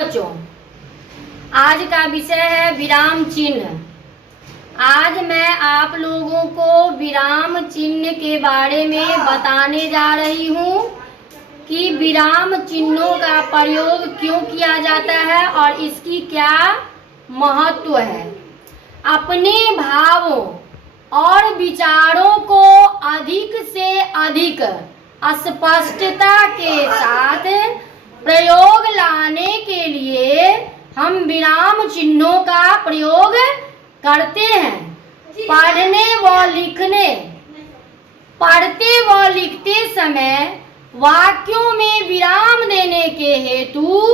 बच्चों, आज का विषय है विराम चिन्ह। आज मैं आप लोगों को विराम चिन्ह के बारे में बताने जा रही हूँ कि विराम चिन्हों का प्रयोग क्यों किया जाता है और इसकी क्या महत्व है। अपने भावों और विचारों को अधिक से अधिक स्पष्टता के साथ प्रयोग लाने के लिए हम विराम चिन्हों का प्रयोग करते हैं। पढ़ते व लिखते समय वाक्यों में विराम देने के हेतु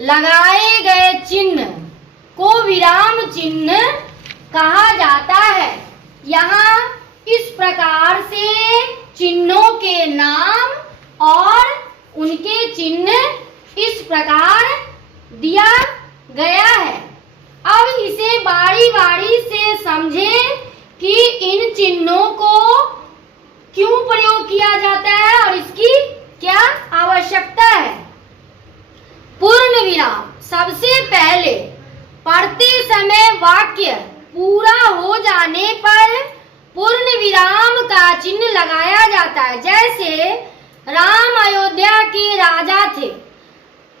लगाए गए चिन्ह को विराम चिन्ह कहा जाता है। यहाँ इस प्रकार से चिन्हों के नाम और उनके चिन्ह इस प्रकार दिया गया है। अब इसे बारी बारी से समझें कि इन चिन्हों को क्यों प्रयोग किया जाता है और इसकी क्या आवश्यकता है। पूर्ण विराम, सबसे पहले पढ़ते समय वाक्य पूरा हो जाने पर पूर्ण विराम का चिन्ह लगाया जाता है। जैसे राम अयोध्या के राजा थे।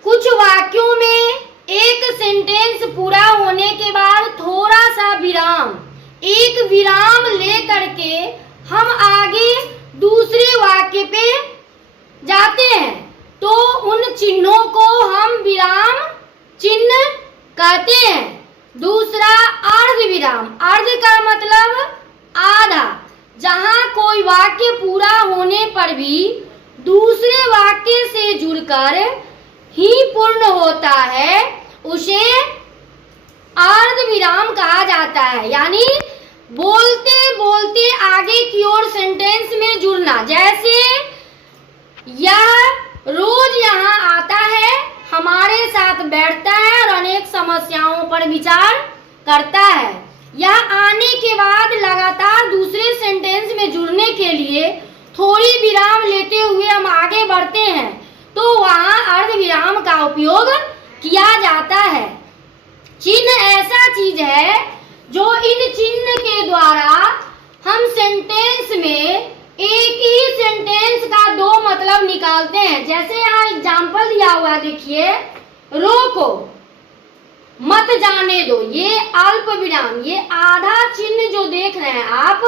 कुछ वाक्यों में एक सेंटेंस पूरा होने के बाद थोड़ा सा विराम, एक विराम ले करके हम आगे दूसरे वाक्य पे जाते हैं, तो उन चिन्हों को हम विराम चिन्ह कहते हैं। दूसरा अर्ध विराम, अर्ध का मतलब आधा, जहां कोई वाक्य पूरा होने पर भी दूसरे वाक्य से जुड़कर ही पूर्ण होता है, उसे अर्ध विराम कहा जाता है। यानी बोलते बोलते आगे की ओर सेंटेंस में जुड़ना। जैसे यह रोज यहाँ आता है, हमारे साथ बैठता है और अनेक समस्याओं पर विचार करता है। यह आने के बाद लगातार दूसरे सेंटेंस में जुड़ने के लिए थोड़ी विराम लेते हुए हम आगे बढ़ते हैं, तो वहाँ अर्ध विराम का उपयोग किया जाता है। चिन्ह ऐसा चीज है जो इन चिन्ह के द्वारा हम सेंटेंस में एक ही सेंटेंस का दो मतलब निकालते हैं। जैसे यहाँ एग्जाम्पल दिया हुआ देखिए, रोको, मत जाने दो, ये अल्प विराम, ये आधा चिन्ह जो देख रहे हैं आप,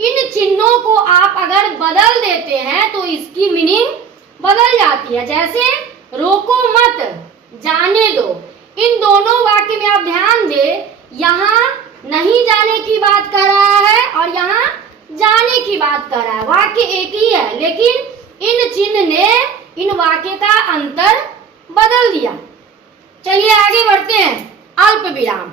इन चिन्हों को आप अगर बदल देते हैं तो इसकी मीनिंग बदल जाती है। जैसे रोको मत, जाने दो, इन दोनों वाक्य में आप ध्यान दें, यहाँ नहीं जाने की बात कर रहा है और यहाँ जाने की बात कर रहा है। वाक्य एक ही है, लेकिन इन चिन्ह ने इन वाक्य का अंतर बदल दिया। चलिए आगे बढ़ते हैं। अल्प विराम,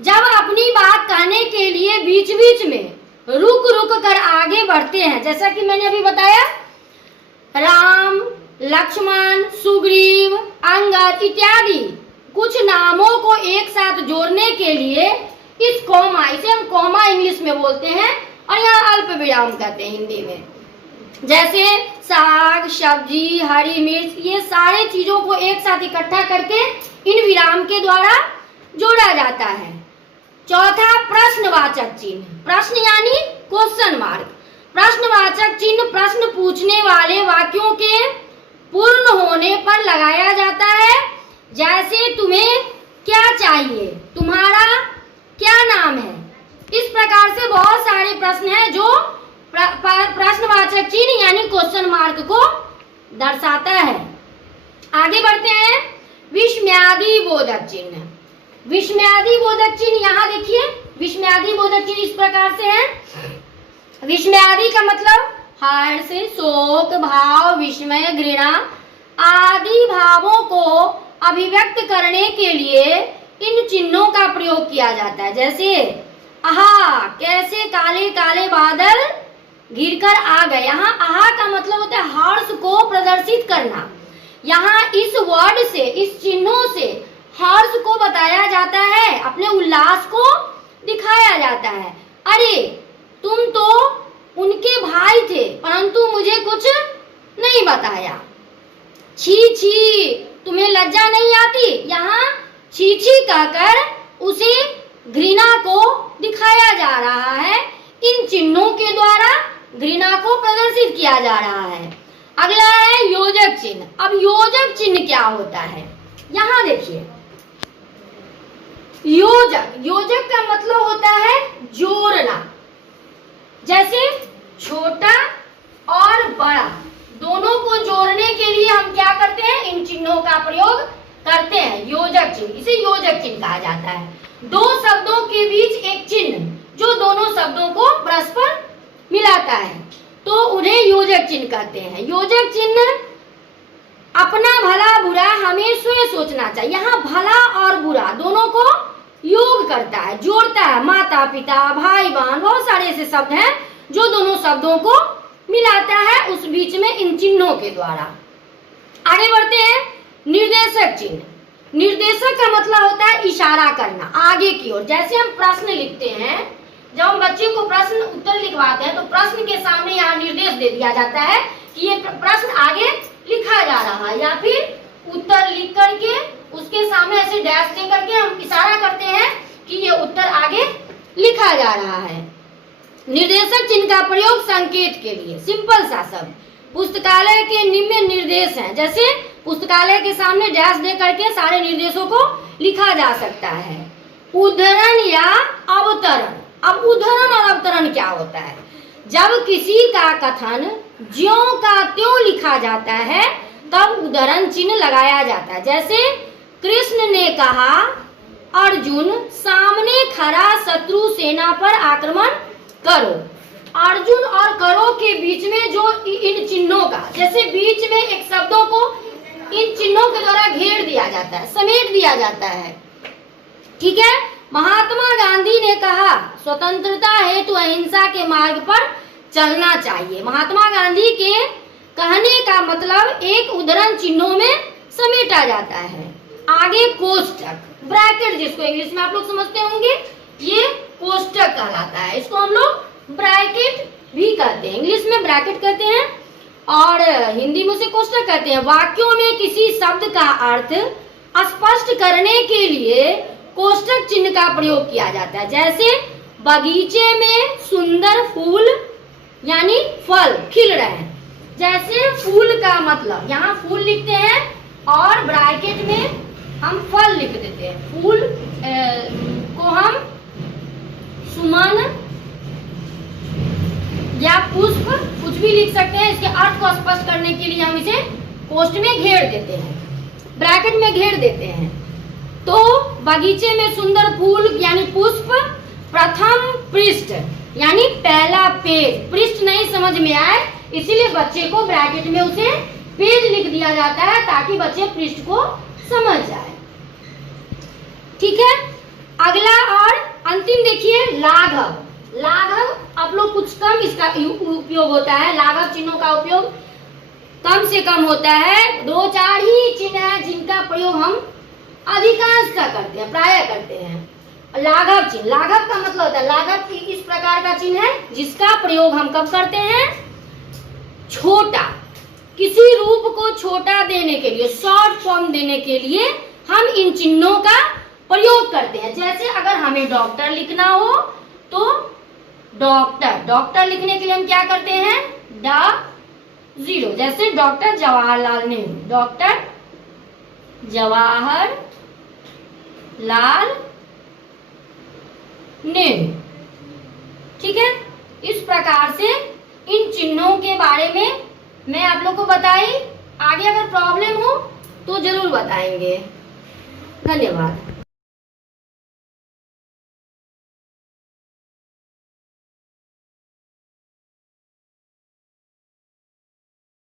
जब अपनी बात कहने के लिए बीच बीच में रुक रुक कर आगे बढ़ते हैं। जैसा कि मैंने अभी बताया, राम, लक्ष्मण, सुग्रीव, अंगद इत्यादि कुछ नामों को एक साथ जोड़ने के लिए इस कॉमा, इसे हम कॉमा इंग्लिश में बोलते हैं और यहाँ अल्प विराम कहते हैं हिंदी में। जैसे साग, सब्जी, हरी मिर्च, ये सारे चीजों को एक साथ इकट्ठा करके इन विराम के द्वारा जोड़ा जाता है। चौथा प्रश्नवाचक चिन्ह, प्रश्न यानी क्वेश्चन मार्क। प्रश्नवाचक चिन्ह प्रश्न पूछने वाले वाक्यों के पूर्ण होने पर लगाया जाता है। जैसे तुम्हें क्या चाहिए, तुम्हारा क्या नाम है। इस प्रकार से बहुत सारे प्रश्न हैं जो प्रश्नवाचक चिन्ह यानी क्वेश्चन मार्क को दर्शाता है। आगे बढ़ते हैं। विस्मयादि बोधक चिन्ह, विस्मयादि बोधक चिन्ह यहाँ देखिए, विस्मयादि बोधक चिन्ह इस प्रकार से है। विस्मयादि का मतलब हर्ष, शोक, भाव, विस्मय, घृणा आदि भावों को अभिव्यक्त करने के लिए इन चिन्हों का प्रयोग किया जाता है। जैसे आहा, कैसे काले काले बादल घिरकर आ गए। यहाँ आहा का मतलब होता है हर्ष को प्रदर्शित करना। यहाँ इस वर्ड से, इस चिन्हों से हर्ष को बताया जाता है, अपने उल्लास को दिखाया जाता है। अरे तुम तो उनके भाई थे, परंतु मुझे कुछ नहीं बताया। छी छी, तुम्हें लज्जा नहीं आती? यहाँ छी छी कहकर उसे घृणा को दिखाया जा रहा है, इन चिन्हों के द्वारा घृणा को प्रदर्शित किया जा रहा है। अगला है योजक चिन्ह। अब योजक चिन्ह क्या होता है, यहाँ देखिए। योजक का मतलब होता है जोड़ना। जैसे छोटा और बड़ा दोनों को जोड़ने के लिए हम क्या करते हैं, इन चिन्हों का प्रयोग करते हैं, योजक चिन्ह। इसे योजक चिन्ह कहा जाता है। दो शब्दों के बीच एक चिन्ह जो दोनों शब्दों को परस्पर मिलाता है, तो उन्हें योजक चिन्ह कहते हैं। योजक चिन्ह अपना भला बुरा हमें स्वयं सोचना चाहिए। यहाँ भला और बुरा दोनों को योग करता है, जोड़ता है। माता पिता, भाई बहन, बहुत सारे ऐसे शब्द हैं जो दोनों शब्दों को मिलाता है उस बीच में इन चिन्हों के द्वारा। आगे बढ़ते हैं। निर्देशक चिन्ह। निर्देशक का मतलब होता है इशारा करना आगे की ओर। जैसे हम प्रश्न लिखते हैं, जब हम बच्चे को प्रश्न उत्तर लिखवाते हैं तो प्रश्न के सामने यहाँ निर्देश दे दिया जाता है कि ये प्रश्न आगे लिखा जा रहा है, या फिर उत्तर लिख करके उसके सामने ऐसे डैश दे करके हम इशारा करते हैं कि ये उत्तर आगे लिखा जा रहा है। निर्देशक चिन्ह का प्रयोग संकेत के लिए, सिंपल सा शब्द। पुस्तकालय के निम्न निर्देश हैं, जैसे पुस्तकालय के सामने डैश दे करके सारे निर्देशों को लिखा जा सकता है। उद्धरण या अवतरण। अब उद्धरण और अवतरण क्या होता है? जब किसी का कथन ज्यों का त्यों लिखा जाता है तब उद्धरण चिन्ह लगाया जाता है। जैसे कृष्ण ने कहा, अर्जुन सामने खड़ा शत्रु सेना पर आक्रमण करो। अर्जुन और करो के बीच में जो इन चिन्हों का, जैसे बीच में एक शब्दों को इन चिन्हों के द्वारा घेर दिया जाता है, समेट दिया जाता है। ठीक है। महात्मा गांधी ने कहा, स्वतंत्रता हेतु अहिंसा के मार्ग पर चलना चाहिए। महात्मा गांधी के कहने का मतलब एक उद्धरण चिन्हों में समेटा जाता है। आगे कोष्टक, ब्रैकेट, जिसको इंग्लिश में आप लोग समझते होंगे, ये कोष्टक कहलाता है। इसको हम लोग ब्रैकेट भी कहते हैं, इंग्लिश में ब्रैकेट कहते हैं और हिंदी में उसे कोष्टक कहते हैं। वाक्यों में किसी शब्द का अर्थ स्पष्ट करने के लिए कोष्टक चिन्ह का प्रयोग किया जाता है। जैसे बगीचे में सुंदर फूल यानी फल खिल रहे हैं। जैसे फूल का मतलब, यहाँ फूल लिखते हैं और ब्रैकेट में हम फल लिख देते हैं। फूल को हम सुमन या पुष्प कुछ भी लिख सकते हैं। इसके अर्थ को स्पष्ट करने के लिए हम इसे कोष्ट में घेर देते हैं, ब्रैकेट में घेर देते हैं। तो बगीचे में सुंदर फूल यानी पुष्प, प्रथम पृष्ठ यानी पहला पेज। पृष्ठ नहीं समझ में आए इसीलिए बच्चे को ब्रैकेट में उसे पेज लिख दिया जाता है ताकि बच्चे पृष्ठ को समझ जाए। ठीक है। अगला और अंतिम देखिए, लाघव। लाघव आप लोग कुछ कम इसका उपयोग होता है। लाघव चिन्हों का उपयोग कम से कम होता है। 2-4 ही चिन्ह है जिनका प्रयोग हम अधिकांशतः करते हैं, प्राय करते हैं। लाघव चिन्ह, लाघव का मतलब होता है, लाघव इस प्रकार का चिन्ह है जिसका प्रयोग हम कब करते हैं? छोटा, किसी रूप को छोटा देने के लिए, शॉर्ट फॉर्म देने के लिए हम इन चिन्हों का प्रयोग करते हैं। जैसे अगर हमें डॉक्टर लिखना हो तो डॉक्टर, डॉक्टर लिखने के लिए हम क्या करते हैं? D0। जैसे डॉक्टर जवाहरलाल नेहरू, डॉक्टर जवाहर लाल नेहरू। ठीक है। इस प्रकार से इन चिन्हों के बारे में मैं आप लोग को बताई। आगे अगर प्रॉब्लम हो तो जरूर बताएंगे। धन्यवाद।